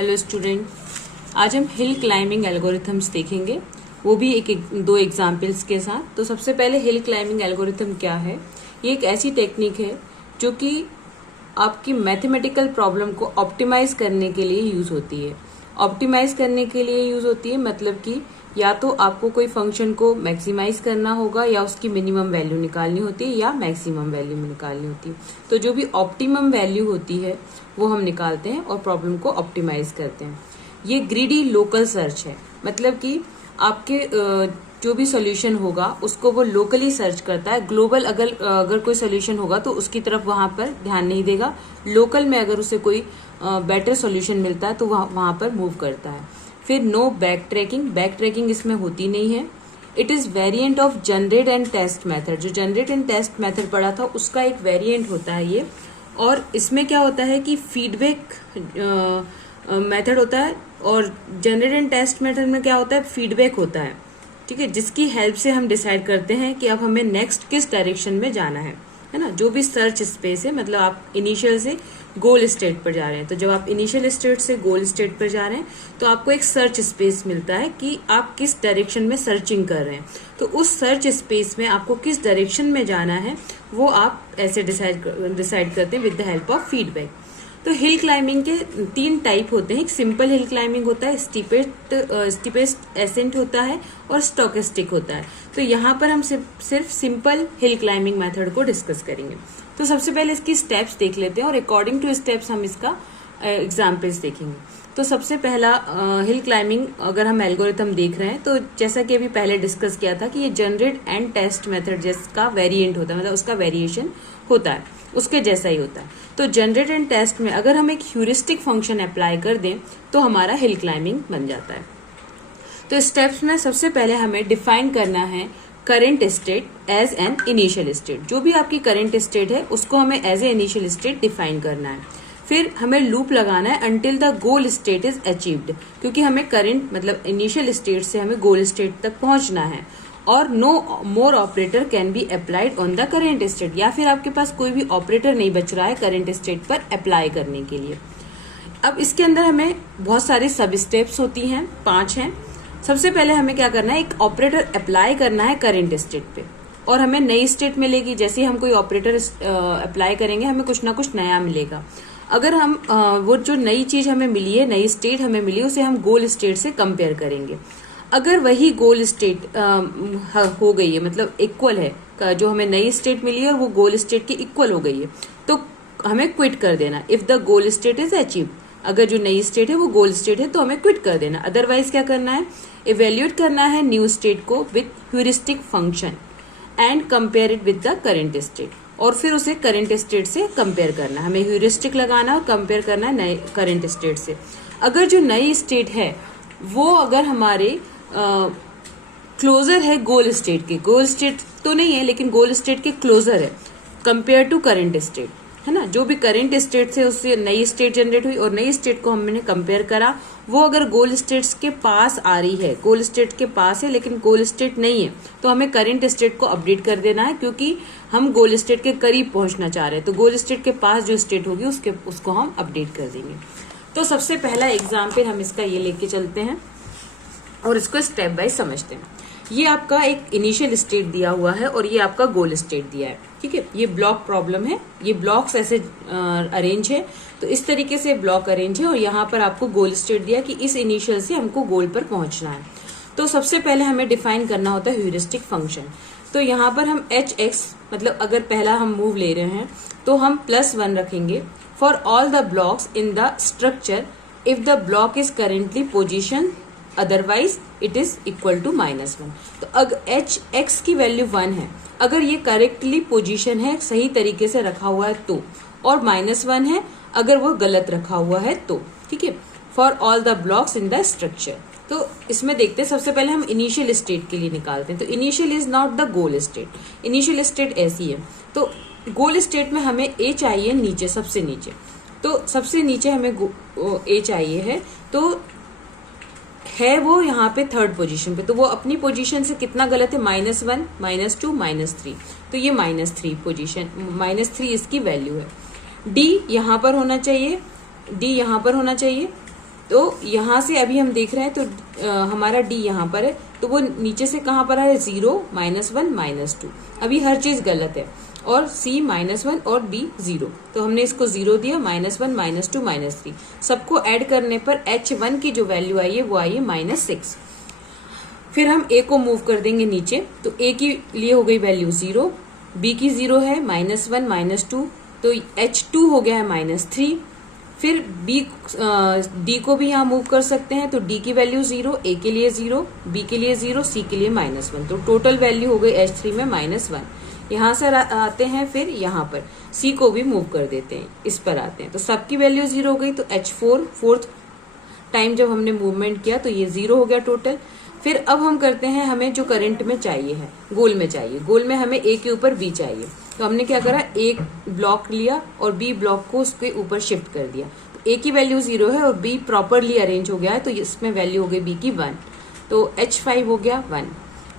Hello student, आज हम hill climbing algorithms देखेंगे, वो भी दो एग्जाम्पल्स के साथ। तो सबसे पहले हिल क्लाइंबिंग एल्गोरिथम क्या है। ये एक ऐसी टेक्निक है जो कि आपकी मैथमेटिकल प्रॉब्लम को ऑप्टिमाइज करने के लिए यूज होती है। ऑप्टिमाइज करने के लिए यूज होती है मतलब कि या तो आपको कोई फंक्शन को मैक्सिमाइज करना होगा या उसकी मिनिमम वैल्यू निकालनी होती है या मैक्सिमम वैल्यू निकालनी होती है। तो जो भी ऑप्टिमम वैल्यू होती है वो हम निकालते हैं और प्रॉब्लम को ऑप्टिमाइज करते हैं। ये ग्रीडी लोकल सर्च है, मतलब कि आपके जो भी सोल्यूशन होगा उसको वो लोकली सर्च करता है। ग्लोबल अगर कोई सोल्यूशन होगा तो उसकी तरफ वहां पर ध्यान नहीं देगा। लोकल में अगर उसे कोई बेटर सोल्यूशन मिलता है तो वहां पर मूव करता है। फिर नो बैक ट्रैकिंग इसमें होती नहीं है। It is variant of generate and test method. जो जनरेट एंड टेस्ट मेथड पढ़ा था उसका एक वेरिएंट होता है ये। और इसमें क्या होता है कि फीडबैक मेथड होता है और जनरेट एंड टेस्ट मेथड में क्या होता है, फीडबैक होता है, ठीक है, जिसकी हेल्प से हम डिसाइड करते हैं कि अब हमें नेक्स्ट किस डायरेक्शन में जाना है ना। जो भी सर्च स्पेस है, मतलब आप इनिशियल से गोल स्टेट पर जा रहे हैं, तो जब आप इनिशियल स्टेट से गोल स्टेट पर जा रहे हैं तो आपको एक सर्च स्पेस मिलता है कि आप किस डायरेक्शन में सर्चिंग कर रहे हैं। तो उस सर्च स्पेस में आपको किस डायरेक्शन में जाना है वो आप ऐसे डिसाइड करते हैं with the help of feedback. तो हिल क्लाइंबिंग के 3 टाइप होते हैं। एक सिंपल हिल क्लाइंबिंग होता है, स्टीपेस्ट एसेंट होता है और स्टोकेस्टिक होता है। तो यहाँ पर हम सिर्फ सिंपल हिल क्लाइंबिंग मेथड को डिस्कस करेंगे। तो सबसे पहले इसकी स्टेप्स देख लेते हैं और अकॉर्डिंग टू स्टेप्स हम इसका एग्जाम्पल्स देखेंगे। तो सबसे पहला हिल क्लाइंबिंग अगर हम एल्गोरिथम देख रहे हैं तो जैसा कि अभी पहले डिस्कस किया था कि ये जनरेट एंड टेस्ट मेथड जिसका वेरिएंट होता है, मतलब उसका वेरिएशन होता है, उसके जैसा ही होता है। तो जनरेट एंड टेस्ट में अगर हम एक ह्यूरिस्टिक फंक्शन अप्लाई कर दें तो हमारा हिल क्लाइंबिंग बन जाता है। तो स्टेप्स में सबसे पहले हमें डिफाइन करना है current state as an initial state. जो भी आपकी करंट स्टेट है उसको हमें as a initial state define करना है। फिर हमें लूप लगाना है until the goal state is achieved, क्योंकि हमें करंट मतलब इनिशियल स्टेट से हमें गोल स्टेट तक पहुंचना है। और no more operator can be applied on the current state, या फिर आपके पास कोई भी ऑपरेटर नहीं बच रहा है करंट स्टेट पर अप्लाई करने के लिए। अब इसके अंदर हमें बहुत सारी सब स्टेप्स होती हैं, 5 हैं। सबसे पहले हमें क्या करना है, एक ऑपरेटर अप्लाई करना है करंट स्टेट पे और हमें नई स्टेट मिलेगी। जैसे ही हम कोई ऑपरेटर अप्लाई करेंगे हमें कुछ ना कुछ नया मिलेगा। अगर हम वो जो नई चीज हमें मिली है, नई स्टेट हमें मिली, उसे हम गोल स्टेट से कंपेयर करेंगे। अगर वही गोल स्टेट हो गई है, मतलब इक्वल है, जो हमें नई स्टेट मिली है और वो गोल स्टेट की इक्वल हो गई है, तो हमें क्विट कर देना। If the goal state is achieve, अगर जो नई स्टेट है वो गोल स्टेट है तो हमें क्विट कर देना। अदरवाइज क्या करना है, इवेल्यूएट करना है न्यू स्टेट को with heuristic function and compare it with the current state, और फिर उसे करंट स्टेट से कंपेयर करना है। हमें ह्यूरिस्टिक लगाना और कंपेयर करना है नए करंट स्टेट से। अगर जो नई स्टेट है वो अगर हमारे क्लोजर है गोल स्टेट के, गोल स्टेट तो नहीं है लेकिन गोल स्टेट के क्लोजर है कंपेयर टू करंट स्टेट, है ना। जो भी करंट स्टेट से उससे नई स्टेट जनरेट हुई और नई स्टेट को हमने कंपेयर करा, वो अगर गोल स्टेट्स के पास आ रही है, गोल स्टेट के पास है लेकिन गोल स्टेट नहीं है, तो हमें करंट स्टेट को अपडेट कर देना है, क्योंकि हम गोल स्टेट के करीब पहुंचना चाह रहे हैं। तो गोल स्टेट के पास जो स्टेट होगी उसको हम अपडेट कर देंगे। तो सबसे पहला एग्जाम्पल हम इसका ये लेके चलते हैं और इसको स्टेप बाय समझते हैं। ये आपका एक इनिशियल स्टेट दिया हुआ है और ये आपका गोल स्टेट दिया है, ठीक है। ये ब्लॉक प्रॉब्लम है, ये ब्लॉक्स ऐसे अरेंज है, तो इस तरीके से ब्लॉक अरेंज है और यहाँ पर आपको गोल स्टेट दिया कि इस इनिशियल से हमको गोल पर पहुंचना है। तो सबसे पहले हमें डिफाइन करना होता है ह्यूरिस्टिक फंक्शन। तो यहाँ पर हम hx, मतलब अगर पहला हम मूव ले रहे हैं तो हम +1 रखेंगे for all the blocks in the structure if the block is currently position, otherwise it is equal to -1। तो अगर hx की वैल्यू 1 है, अगर ये करेक्टली पोजीशन है, सही तरीके से रखा हुआ है तो, और -1 है अगर वो गलत रखा हुआ है तो, ठीक है। For all the blocks in the structure. तो इसमें देखते हैं, सबसे पहले हम इनिशियल स्टेट के लिए निकालते हैं। तो initial is not the goal state, initial state ऐसी है। तो गोल स्टेट में हमें a चाहिए नीचे, सबसे नीचे। तो सबसे नीचे हमें a चाहिए है, तो है वो यहाँ पे 3rd पोजीशन पे, तो वो अपनी पोजीशन से कितना गलत है, -1, -2, -3। तो ये -3 पोजीशन, -3 इसकी वैल्यू है। d यहाँ पर होना चाहिए, d यहाँ पर होना चाहिए, तो यहाँ से अभी हम देख रहे हैं तो हमारा डी यहाँ पर है, तो वो नीचे से कहाँ पर है 0, -1, -2। अभी हर चीज गलत है, और C -1 और D 0, तो हमने इसको 0 दिया, -1, -2, -3। सबको ऐड करने पर H1 की जो वैल्यू आई है वो आई है -6। फिर हम A को मूव कर देंगे नीचे, तो A की लिए हो गई वैल्यू 0, B की 0 है, -1, -2, तो H2 हो गया है -3। फिर D को भी यहाँ मूव कर सकते हैं, तो D की वैल्यू 0, A के लिए 0, B के लिए 0, C के लिए -1, तो टोटल वैल्यू हो गई H3 में -1। यहाँ से आते हैं, फिर यहाँ पर C को भी मूव कर देते हैं, इस पर आते हैं, तो सबकी वैल्यू 0 हो गई। तो H4 फोर्थ टाइम जब हमने मूवमेंट किया तो ये 0 हो गया टोटल। फिर अब हम करते हैं, हमें जो करंट में चाहिए है, गोल में चाहिए, गोल में हमें A के ऊपर B चाहिए, तो हमने क्या करा, एक ब्लॉक लिया और B ब्लॉक को उसके ऊपर शिफ्ट कर दिया। तो A की वैल्यू 0 है और B प्रॉपरली अरेंज हो गया है, तो इसमें वैल्यू हो गई B की 1, तो H5 हो गया 1,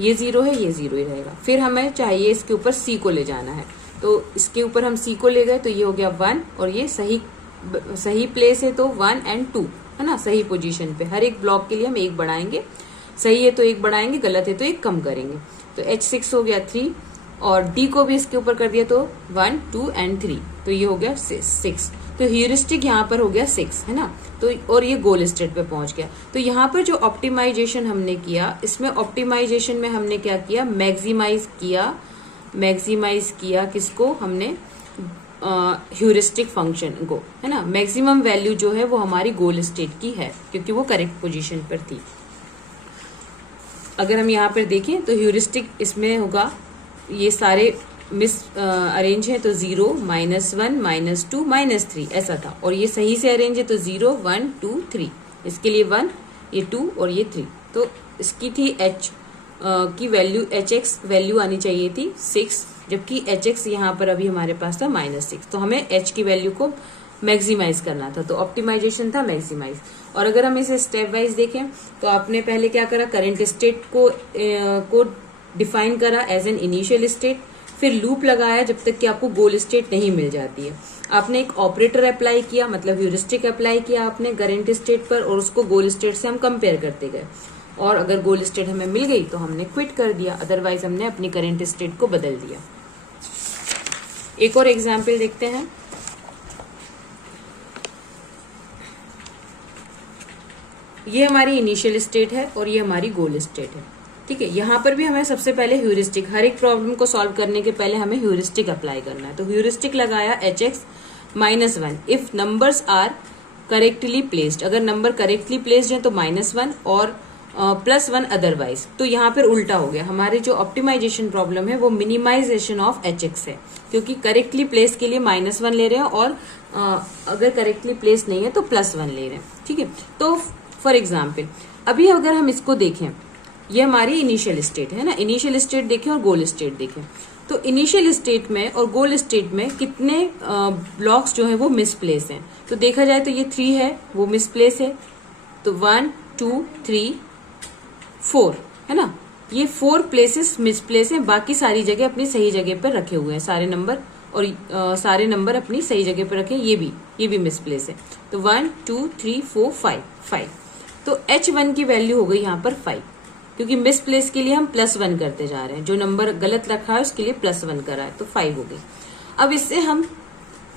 ये 0 है, ये 0 ही रहेगा। फिर हमें चाहिए इसके ऊपर C को ले जाना है, तो इसके ऊपर हम C को ले गए, तो ये हो गया 1, और ये सही प्लेस है, तो 1 और 2 है ना, सही पोजीशन पे। हर एक ब्लॉक के लिए हम एक बढ़ाएंगे, सही है तो एक बढ़ाएंगे, गलत है तो एक कम करेंगे। तो H6 हो गया 3, और D को भी इसके ऊपर कर दिया, तो 1, 2 और 3, तो ये हो गया 6। तो ह्यूरिस्टिक यहाँ पर हो गया 6 है ना, तो और ये गोल स्टेट पे पहुंच गया। तो यहाँ पर जो ऑप्टिमाइजेशन हमने किया, इसमें ऑप्टिमाइजेशन में हमने क्या किया, मैक्सिमाइज किया किसको, हमने ह्यूरिस्टिक फंक्शन को, है ना। मैक्सिमम वैल्यू जो है वो हमारी गोल स्टेट की है, क्योंकि वो करेक्ट पोजीशन पर थी। अगर हम यहाँ पर देखें तो ह्यूरिस्टिक इसमें होगा, ये सारे मिस अरेंज है, तो 0, -1, -2, -3 ऐसा था, और ये सही से अरेंज है, तो 0, 1, 2, 3, इसके लिए 1, ये 2 और ये 3। तो इसकी थी H की वैल्यू, HX वैल्यू आनी चाहिए थी 6, जबकि HX यहाँ पर अभी हमारे पास था -6, तो हमें H की वैल्यू को मैक्सिमाइज करना था, तो ऑप्टिमाइजेशन था मैक्सिमाइज। और अगर हम इसे स्टेप वाइज देखें, तो आपने पहले क्या करा, करंट स्टेट को डिफाइन करा एज एन इनिशियल स्टेट, फिर लूप लगाया जब तक कि आपको गोल स्टेट नहीं मिल जाती है। आपने एक ऑपरेटर अप्लाई किया, मतलब ह्यूरिस्टिक अप्लाई किया आपने करंट स्टेट पर, और उसको गोल स्टेट से हम कंपेयर करते गए, और अगर गोल स्टेट हमें मिल गई तो हमने क्विट कर दिया, अदरवाइज हमने अपनी करंट स्टेट को बदल दिया। एक और एग्जाम्पल देखते हैं। ये हमारी इनिशियल स्टेट है और ये हमारी गोल स्टेट है, ठीक है। यहाँ पर भी हमें सबसे पहले ह्यूरिस्टिक, हर एक प्रॉब्लम को सॉल्व करने के पहले हमें ह्यूरिस्टिक अप्लाई करना है। तो ह्यूरिस्टिक लगाया HX -1 if numbers are correctly placed, अगर नंबर करेक्टली प्लेस्ड है तो -1 और +1 अदरवाइज। तो यहाँ पर उल्टा हो गया, हमारे जो ऑप्टिमाइजेशन प्रॉब्लम है वो मिनिमाइजेशन ऑफ HX है, क्योंकि करेक्टली प्लेस के लिए -1 ले रहे हैं, और अगर करेक्टली प्लेस नहीं है तो +1 ले रहे हैं, ठीक है। तो फॉर एग्जाम्पल अभी अगर हम इसको देखें, ये हमारी इनिशियल स्टेट है ना, इनिशियल स्टेट देखें और गोल स्टेट देखें, तो इनिशियल स्टेट में और गोल स्टेट में कितने ब्लॉक्स जो है वो मिसप्लेस हैं। तो देखा जाए तो ये 3 है, वो मिसप्लेस है, तो 1, 2, 3, 4 है ना, ये 4 प्लेसेस मिसप्लेस हैं, बाकी सारी जगह अपनी सही जगह पर रखे हुए हैं, सारे नंबर, और सारे नंबर अपनी सही जगह पर रखे, ये भी मिसप्लेस है। तो 1, 2, 3, 4, 5, तो H1 की वैल्यू हो गई यहाँ पर 5, क्योंकि मिसप्लेस के लिए हम +1 करते जा रहे हैं, जो नंबर गलत रखा है उसके लिए +1 करा है, तो 5 हो गई। अब इससे हम,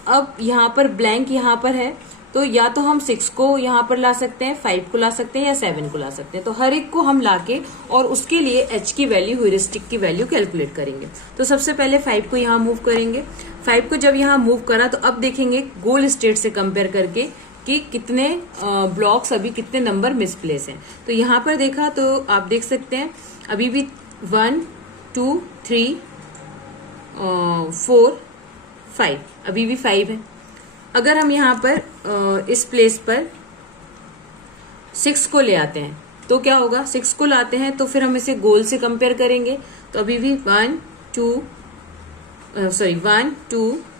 अब यहाँ पर ब्लैंक यहाँ पर है, तो या तो हम 6 को यहाँ पर ला सकते हैं, 5 को ला सकते हैं, या 7 को ला सकते हैं। तो हर एक को हम लाके और उसके लिए H की वैल्यू, ह्यूरिस्टिक की वैल्यू कैलकुलेट करेंगे। तो सबसे पहले 5 को यहाँ मूव करेंगे, 5 को जब यहाँ मूव करा तो अब देखेंगे गोल स्टेट से कंपेयर करके कि कितने ब्लॉक्स, अभी कितने नंबर मिसप्लेस हैं। तो यहाँ पर देखा तो आप देख सकते हैं अभी भी 1, 2, 3, 4, 5, अभी भी 5 है। अगर हम यहाँ पर इस प्लेस पर 6 को ले आते हैं तो क्या होगा, 6 को लाते हैं तो फिर हम इसे गोल से कंपेयर करेंगे, तो अभी भी 1, 2,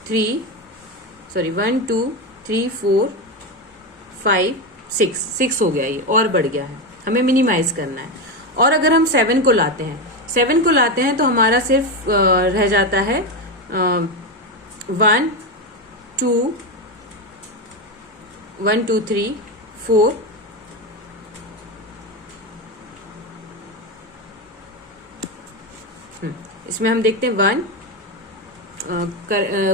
3, 4, 5, 6 हो गया, ये और बढ़ गया है, हमें मिनिमाइज करना है। और अगर हम 7 को लाते हैं तो हमारा सिर्फ रह जाता है 1, 2, 3, 4, इसमें हम देखते हैं 1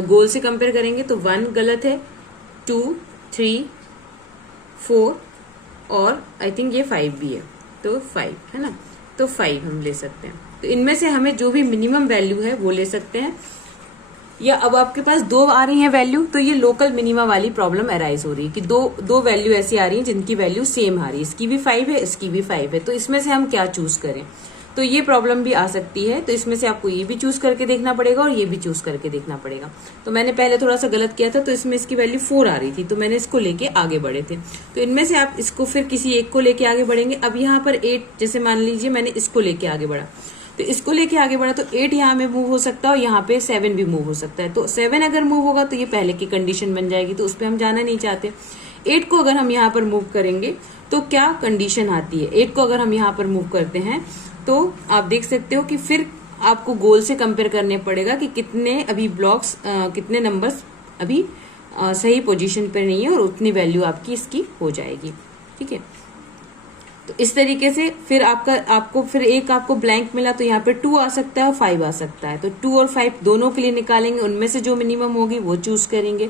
गोल से कंपेयर करेंगे तो 1 गलत है, 2, 3, 4 और आई थिंक ये 5 भी है, तो 5 है ना, तो 5 हम ले सकते हैं। तो इनमें से हमें जो भी मिनिमम वैल्यू है वो ले सकते हैं। या अब आपके पास 2 आ रही है वैल्यू, तो ये लोकल मिनिमा वाली प्रॉब्लम अराइज हो रही है कि दो वैल्यू ऐसी आ रही है जिनकी वैल्यू सेम आ रही है, इसकी भी 5 है, इसकी भी 5 है, तो इसमें से हम क्या चूज करें, तो ये प्रॉब्लम भी आ सकती है। तो इसमें से आपको ये भी चूज करके देखना पड़ेगा और ये भी चूज करके देखना पड़ेगा। तो मैंने पहले थोड़ा सा गलत किया था, तो इसमें इसकी वैल्यू 4 आ रही थी, तो मैंने इसको लेके आगे बढ़े थे। तो इनमें से आप इसको फिर किसी एक को लेके आगे बढ़ेंगे। अब यहाँ पर 8, जैसे मान लीजिए मैंने इसको लेके आगे बढ़ा, तो इसको लेके आगे बढ़ा तो 8 यहाँ में मूव हो सकता है और यहाँ पे 7 भी मूव हो सकता है। तो 7 अगर मूव होगा तो ये पहले की कंडीशन बन जाएगी, तो उस पर हम जाना नहीं चाहते। 8 को अगर हम यहाँ पर मूव करेंगे तो क्या कंडीशन आती है, 8 को अगर हम यहाँ पर मूव करते हैं तो आप देख सकते हो कि फिर आपको गोल से कंपेयर करने पड़ेगा कि कितने अभी ब्लॉक्स, कितने नंबर्स अभी सही पोजीशन पर नहीं है, और उतनी वैल्यू आपकी इसकी हो जाएगी। ठीक है, तो इस तरीके से फिर आपको ब्लैंक मिला, तो यहाँ पे 2 आ सकता है और 5 आ सकता है। तो 2 और 5 दोनों के लिए निकालेंगे, उनमें से जो मिनिमम होगी वो चूज करेंगे।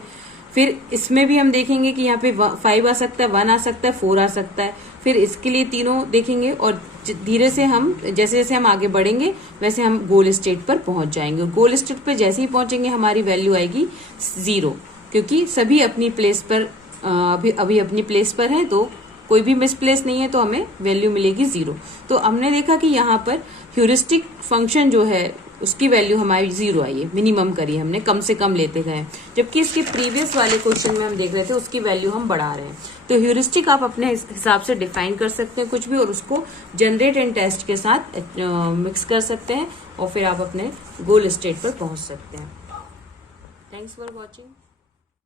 फिर इसमें भी हम देखेंगे कि यहाँ पे 5 आ सकता है, 1 आ सकता है, 4 आ सकता है। फिर इसके लिए तीनों देखेंगे और धीरे से हम जैसे जैसे हम आगे बढ़ेंगे वैसे हम गोल स्टेट पर पहुंच जाएंगे। गोल स्टेट पर जैसे ही पहुंचेंगे हमारी वैल्यू आएगी 0, क्योंकि सभी अपनी प्लेस पर अभी अपनी प्लेस पर है, तो कोई भी मिसप्लेस नहीं है, तो हमें वैल्यू मिलेगी 0। तो हमने देखा कि यहाँ पर ह्यूरिस्टिक फंक्शन जो है उसकी वैल्यू हमारी 0 आई है, मिनिमम करी हमने, कम से कम लेते गए, जबकि इसके प्रीवियस वाले क्वेश्चन में हम देख रहे थे उसकी वैल्यू हम बढ़ा रहे हैं। तो ह्यूरिस्टिक आप अपने हिसाब से डिफाइन कर सकते हैं कुछ भी, और उसको जनरेट एंड टेस्ट के साथ मिक्स कर सकते हैं और फिर आप अपने गोल स्टेट पर पहुंच सकते हैं। Thanks for watching.